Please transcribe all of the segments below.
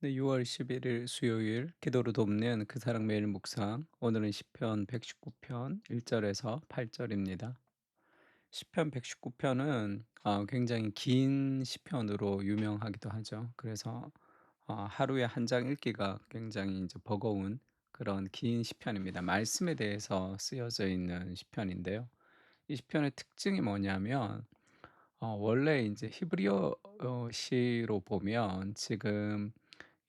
네, 6월 11일 수요일 기도로 돕는 그 사랑 매일 묵상. 오늘은 시편 119편 1절에서 8절입니다. 시편 119편은 굉장히 긴 시편으로 유명하기도 하죠. 그래서 하루에 한 장 읽기가 굉장히 이제 버거운 그런 긴 시편입니다. 말씀에 대해서 쓰여져 있는 시편인데요. 이 시편의 특징이 뭐냐면 원래 이제 히브리어 시로 보면 지금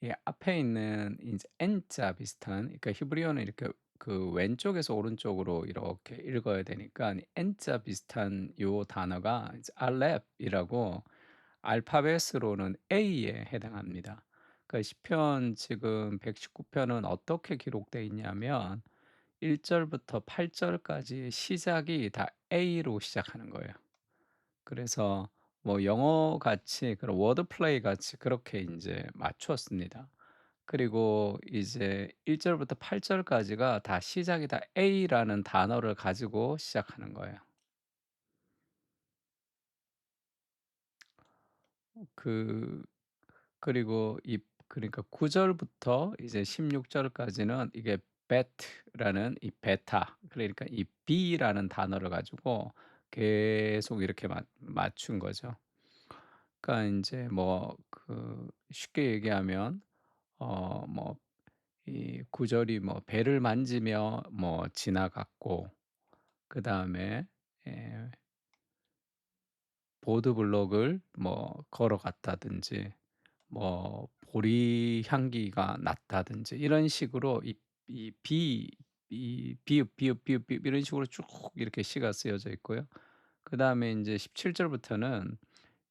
이 앞에 있는 이제 N자 비슷한, 그러니까 히브리어는 이렇게 그 왼쪽에서 오른쪽으로 이렇게 읽어야 되니까 N자 비슷한 요 단어가 이제 알렙이라고 알파벳으로는 A에 해당합니다. 그러니까 시편 지금 119 편은 어떻게 기록되어 있냐면 1 절부터 8 절까지 시작이 다 A로 시작하는 거예요. 그래서 뭐 영어 같이 그런 워드 플레이 같이 그렇게 인제 맞췄습니다. 그리고 이제 1 절부터 8 절까지가 다 시작이 다 A라는 단어를 가지고 시작하는 거예요. 그 그리고 그러니까 9 절부터 이제 16 절까지는 이게 bet라는 이 베타, 그러니까 이 B라는 단어를 가지고 계속 이렇게 맞춘 거죠. 그러니까 인제 뭐 쉽게 얘기하면 뭐 이 구절이 뭐 배를 만지며 뭐 지나갔고, 그다음에 예 보드블록을 뭐 걸어갔다든지, 뭐 보리 향기가 났다든지, 이런 식으로 이 비 이 비읍, 비읍, 비읍, 비읍 이런 식으로 쭉 이렇게 시가 쓰여져 있고요. 그다음에 인제 17 절부터는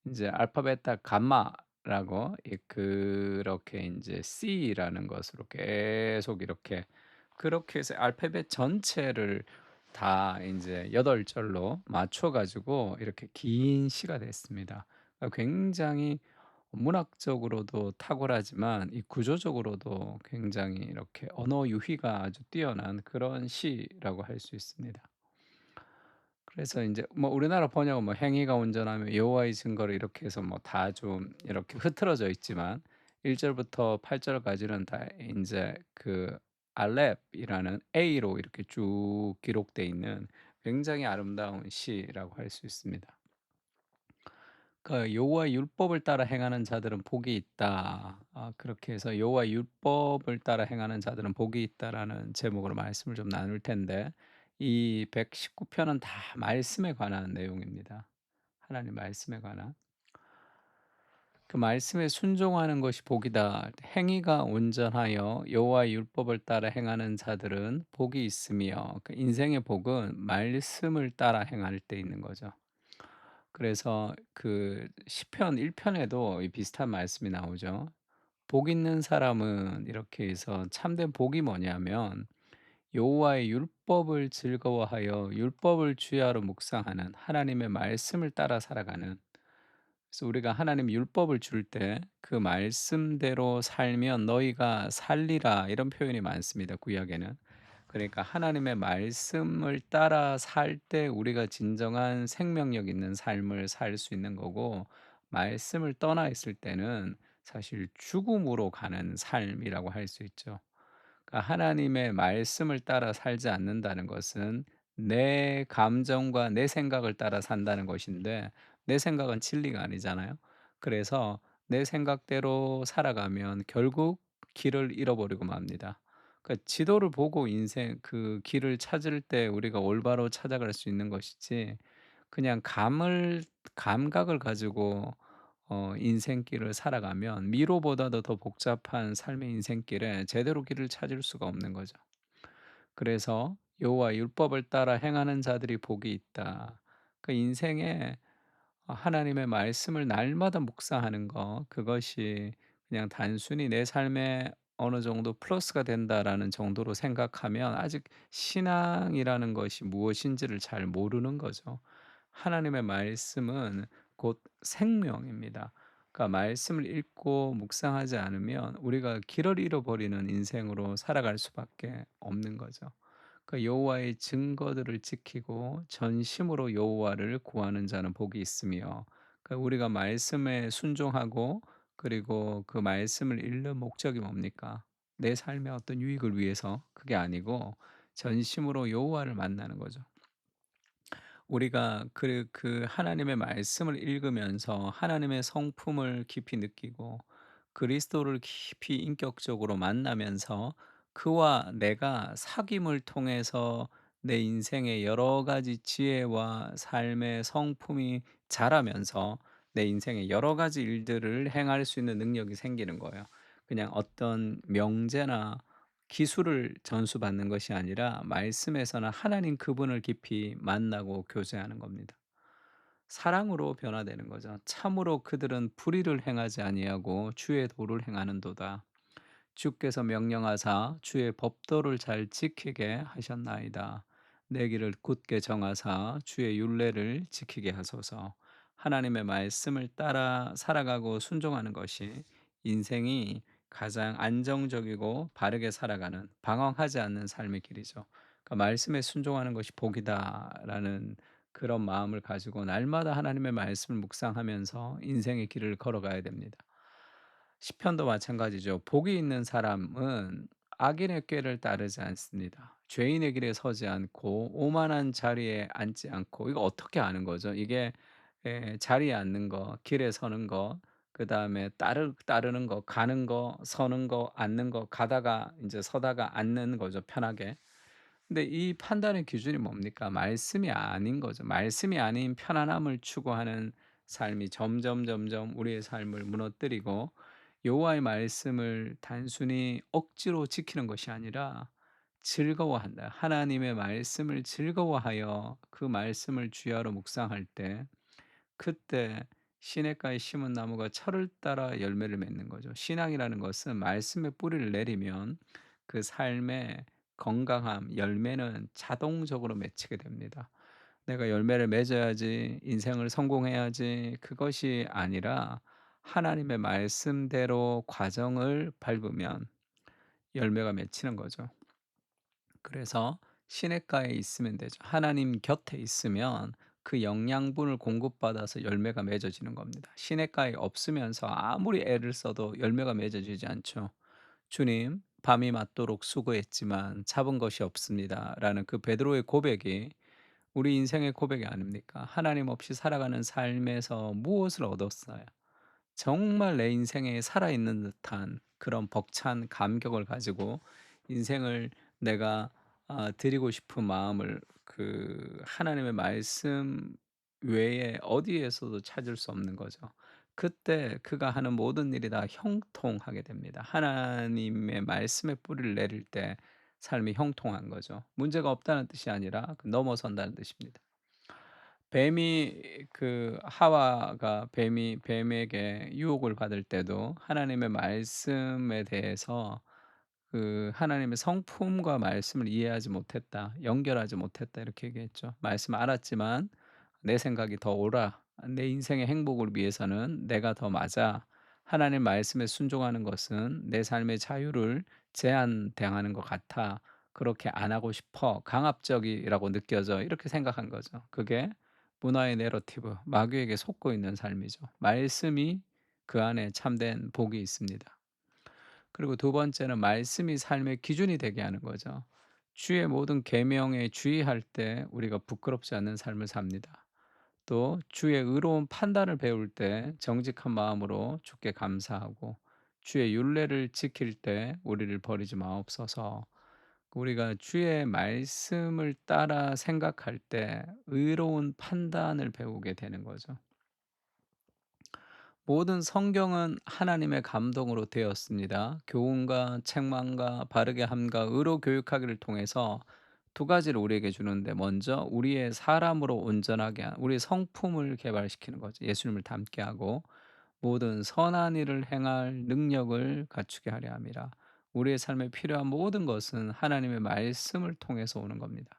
인제 알파, 베타, 감마라고 그렇게 인제 C라는 것으로 계속 이렇게, 그렇게 해서 알파벳 전체를 다 인제 8 절로 맞춰 가지고 이렇게 긴 시가 됐습니다. 굉장히 문학적으로도 탁월하지만 이 구조적으로도 굉장히 이렇게 언어 유희가 아주 뛰어난 그런 시라고 할 수 있습니다. 그래서 인제 뭐 우리나라 번역은 뭐 행위가 온전하며 여호와의 증거를 이렇게 해서 뭐 다 좀 이렇게 흐트러져 있지만 1 절부터 8 절까지는 다 인제 알렙이라는 A로 이렇게 쭉 기록돼 있는 굉장히 아름다운 시라고 할 수 있습니다. 여호와의 율법을 따라 행하는 자들은 복이 있다. 그렇게 해서 여호와의 율법을 따라 행하는 자들은 복이 있다라는 제목으로 말씀을 좀 나눌 텐데, 이 119 편은 다 말씀에 관한 내용입니다. 하나님 말씀에 관한. 그 말씀에 순종하는 것이 복이다. 행위가 온전하여 여호와의 율법을 따라 행하는 자들은 복이 있으며, 그 인생의 복은 말씀을 따라 행할 때 있는 거죠. 그래서 그 시편 1 편에도 이 비슷한 말씀이 나오죠. 복 있는 사람은 이렇게 해서 참된 복이 뭐냐면 여호와의 율법을 즐거워하여 율법을 주야로 묵상하는, 하나님의 말씀을 따라 살아가는. 그래서 우리가 하나님 율법을 줄 때 그 말씀대로 살면 너희가 살리라, 이런 표현이 많습니다, 구약에는. 그러니까 하나님의 말씀을 따라 살 때 우리가 진정한 생명력 있는 삶을 살 수 있는 거고, 말씀을 떠나 있을 때는 사실 죽음으로 가는 삶이라고 할 수 있죠. 그러니까 하나님의 말씀을 따라 살지 않는다는 것은 내 감정과 내 생각을 따라 산다는 것인데, 내 생각은 진리가 아니잖아요. 그래서 내 생각대로 살아가면 결국 길을 잃어버리고 맙니다. 그러니까 지도를 보고 인생 그 길을 찾을 때 우리가 올바로 찾아갈 수 있는 것이지, 그냥 감각을 가지고 인생길을 살아가면 미로보다도 더 복잡한 삶의 인생길에 제대로 길을 찾을 수가 없는 거죠. 그래서 여호와의 율법을 따라 행하는 자들이 복이 있다. 그 인생에 하나님의 말씀을 날마다 묵상하는 거, 그것이 그냥 단순히 내 삶에 어느 정도 플러스가 된다라는 정도로 생각하면 아직 신앙이라는 것이 무엇인지를 잘 모르는 거죠. 하나님의 말씀은 곧 생명입니다. 그러니까 말씀을 읽고 묵상하지 않으면 우리가 길을 잃어버리는 인생으로 살아갈 수밖에 없는 거죠. 그 여호와의 증거들을 지키고 전심으로 여호와를 구하는 자는 복이 있으며, 우리가 말씀에 순종하고 그리고 그 말씀을 읽는 목적이 뭡니까? 내 삶의 어떤 유익을 위해서 그게 아니고 전심으로 여호와를 만나는 거죠. 우리가 그 하나님의 말씀을 읽으면서 하나님의 성품을 깊이 느끼고 그리스도를 깊이 인격적으로 만나면서 그와 내가 사귐을 통해서 내 인생의 여러 가지 지혜와 삶의 성품이 자라면서 내 인생의 여러 가지 일들을 행할 수 있는 능력이 생기는 거예요. 그냥 어떤 명제나 기술을 전수받는 것이 아니라 말씀에서는 하나님 그분을 깊이 만나고 교제하는 겁니다. 사랑으로 변화되는 거죠. 참으로 그들은 불의를 행하지 아니하고 주의 도를 행하는도다. 주께서 명령하사 주의 법도를 잘 지키게 하셨나이다. 내 길을 굳게 정하사 주의 율례를 지키게 하소서. 하나님의 말씀을 따라 살아가고 순종하는 것이 인생이 가장 안정적이고 바르게 살아가는 방황하지 않는 삶의 길이죠. 그러니까 말씀에 순종하는 것이 복이다라는 그런 마음을 가지고 날마다 하나님의 말씀을 묵상하면서 인생의 길을 걸어가야 됩니다. 시편도 마찬가지죠. 복이 있는 사람은 악인의 꾀를 따르지 않습니다. 죄인의 길에 서지 않고 오만한 자리에 앉지 않고 이거 어떻게 아는 거죠? 이게 자리에 앉는 거, 길에 서는 거, 그다음에 따르는 거, 가는 거, 서는 거, 앉는 거, 가다가 이제 서다가 앉는 거죠, 편하게. 근데 이 판단의 기준이 뭡니까? 말씀이 아닌 거죠. 말씀이 아닌 편안함을 추구하는 삶이 점점 우리의 삶을 무너뜨리고 여호와의 말씀을 단순히 억지로 지키는 것이 아니라 즐거워한다. 하나님의 말씀을 즐거워하여 그 말씀을 주야로 묵상할 때 그때 시냇가에 심은 나무가 철을 따라 열매를 맺는 거죠. 신앙이라는 것은 말씀의 뿌리를 내리면 그 삶의 건강함, 열매는 자동적으로 맺히게 됩니다. 내가 열매를 맺어야지, 인생을 성공해야지, 그것이 아니라 하나님의 말씀대로 과정을 밟으면 열매가 맺히는 거죠. 그래서 시냇가에 있으면 되죠. 하나님 곁에 있으면 그 영양분을 공급받아서 열매가 맺어지는 겁니다. 시냇가에 없으면서 아무리 애를 써도 열매가 맺어지지 않죠. "주님, 밤이 맞도록 수고했지만 잡은 것이 없습니다."라는 그 베드로의 고백이 우리 인생의 고백이 아닙니까? 하나님 없이 살아가는 삶에서 무엇을 얻었어요? 정말 내 인생에 살아있는 듯한 그런 벅찬 감격을 가지고 인생을 내가 드리고 싶은 마음을 그 하나님의 말씀 외에 어디에서도 찾을 수 없는 거죠. 그때 그가 하는 모든 일이 다 형통하게 됩니다. 하나님의 말씀에 뿌리를 내릴 때 삶이 형통한 거죠. 문제가 없다는 뜻이 아니라 그 넘어선다는 뜻입니다. 그 하와가 뱀에게 유혹을 받을 때도 하나님의 말씀에 대해서 그 하나님의 성품과 말씀을 이해하지 못했다. 연결하지 못했다. 이렇게 얘기했죠. 말씀 알았지만 내 생각이 더 옳아. 내 인생의 행복을 위해서는 내가 더 맞아. 하나님 말씀에 순종하는 것은 내 삶의 자유를 제한당하는 것 같아. 그렇게 안 하고 싶어. 강압적이라고 느껴져. 이렇게 생각한 거죠. 그게 문화의 내러티브, 마귀에게 속고 있는 삶이죠. 말씀이 그 안에 참된 복이 있습니다. 그리고 두 번째는 말씀이 삶의 기준이 되게 하는 거죠. 주의 모든 계명에 주의할 때 우리가 부끄럽지 않는 삶을 삽니다. 또 주의 의로운 판단을 배울 때 정직한 마음으로 주께 감사하고 주의 율례를 지킬 때 우리를 버리지 마옵소서. 우리가 주의 말씀을 따라 생각할 때 의로운 판단을 배우게 되는 거죠. 모든 성경은 하나님의 감동으로 되었습니다. 교훈과 책망과 바르게 함과 의로 교육하기를 통해서 두 가지를 우리에게 주는데 먼저 우리의 사람으로 온전하게 우리의 성품을 개발시키는 거죠. 예수님을 닮게 하고 모든 선한 일을 행할 능력을 갖추게 하려 함이라. 우리의 삶에 필요한 모든 것은 하나님의 말씀을 통해서 오는 겁니다.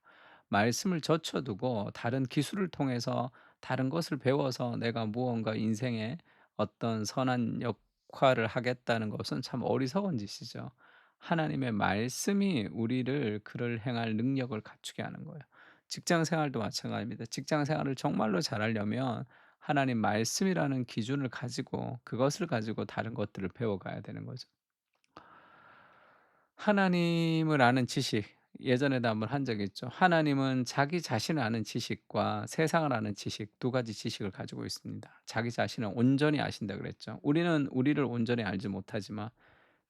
말씀을 젖혀두고 다른 기술을 통해서 다른 것을 배워서 내가 무언가 인생에 어떤 선한 역할을 하겠다는 것은 참 어리석은 짓이죠. 하나님의 말씀이 우리를 그를 행할 능력을 갖추게 하는 거예요. 직장 생활도 마찬가지입니다. 직장 생활을 정말로 잘하려면 하나님 말씀이라는 기준을 가지고 그것을 가지고 다른 것들을 배워가야 되는 거죠. 하나님을 아는 지식, 예전에도 한번 한 적이 있죠. 하나님은 자기 자신을 아는 지식과 세상을 아는 지식 두 가지 지식을 가지고 있습니다. 자기 자신을 온전히 아신다 그랬죠. 우리는 우리를 온전히 알지 못하지만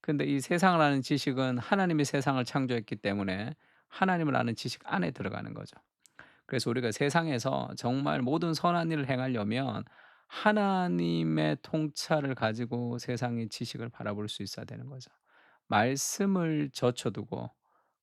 근데 이 세상을 아는 지식은 하나님이 세상을 창조했기 때문에 하나님을 아는 지식 안에 들어가는 거죠. 그래서 우리가 세상에서 정말 모든 선한 일을 행하려면 하나님의 통찰을 가지고 세상의 지식을 바라볼 수 있어야 되는 거죠. 말씀을 젖혀두고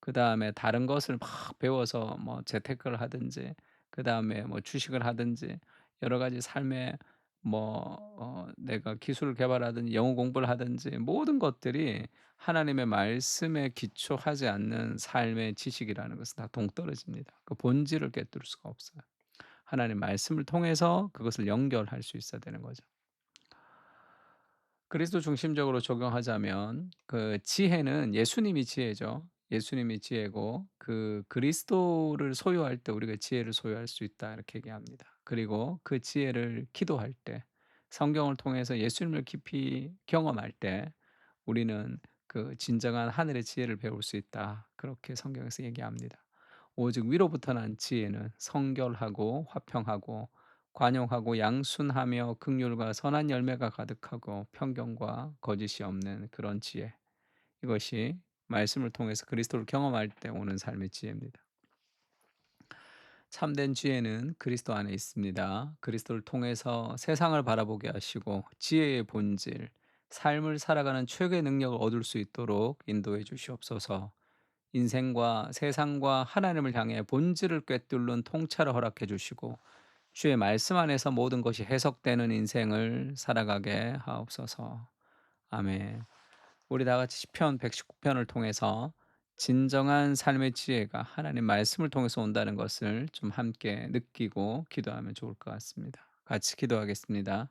그다음에 다른 것을 막 배워서 뭐 재테크를 하든지 그다음에 뭐 주식을 하든지 여러 가지 삶의 뭐 내가 기술을 개발하든지 영어 공부를 하든지 모든 것들이 하나님의 말씀에 기초하지 않는 삶의 지식이라는 것은 다 동떨어집니다. 그 본질을 꿰뚫을 수가 없어요. 하나님 말씀을 통해서 그것을 연결할 수 있어야 되는 거죠. 그리스도 중심적으로 적용하자면 그 지혜는 예수님이 지혜죠. 예수님이 지혜고 그 그리스도를 소유할 때 우리가 지혜를 소유할 수 있다 이렇게 얘기합니다. 그리고 그 지혜를 기도할 때 성경을 통해서 예수님을 깊이 경험할 때 우리는 그 진정한 하늘의 지혜를 배울 수 있다. 그렇게 성경에서 얘기합니다. 오직 위로부터 난 지혜는 성결하고 화평하고 관용하고 양순하며 긍휼과 선한 열매가 가득하고 편견과 거짓이 없는 그런 지혜. 이것이 말씀을 통해서 그리스도를 경험할 때 오는 삶의 지혜입니다. 참된 지혜는 그리스도 안에 있습니다. 그리스도를 통해서 세상을 바라보게 하시고 지혜의 본질, 삶을 살아가는 최고의 능력을 얻을 수 있도록 인도해 주시옵소서. 인생과 세상과 하나님을 향해 본질을 꿰뚫는 통찰을 허락해 주시고 주의 말씀 안에서 모든 것이 해석되는 인생을 살아가게 하옵소서. 아멘. 우리 다 같이 시편 119편을 통해서 진정한 삶의 지혜가 하나님 말씀을 통해서 온다는 것을 좀 함께 느끼고 기도하면 좋을 것 같습니다. 같이 기도하겠습니다.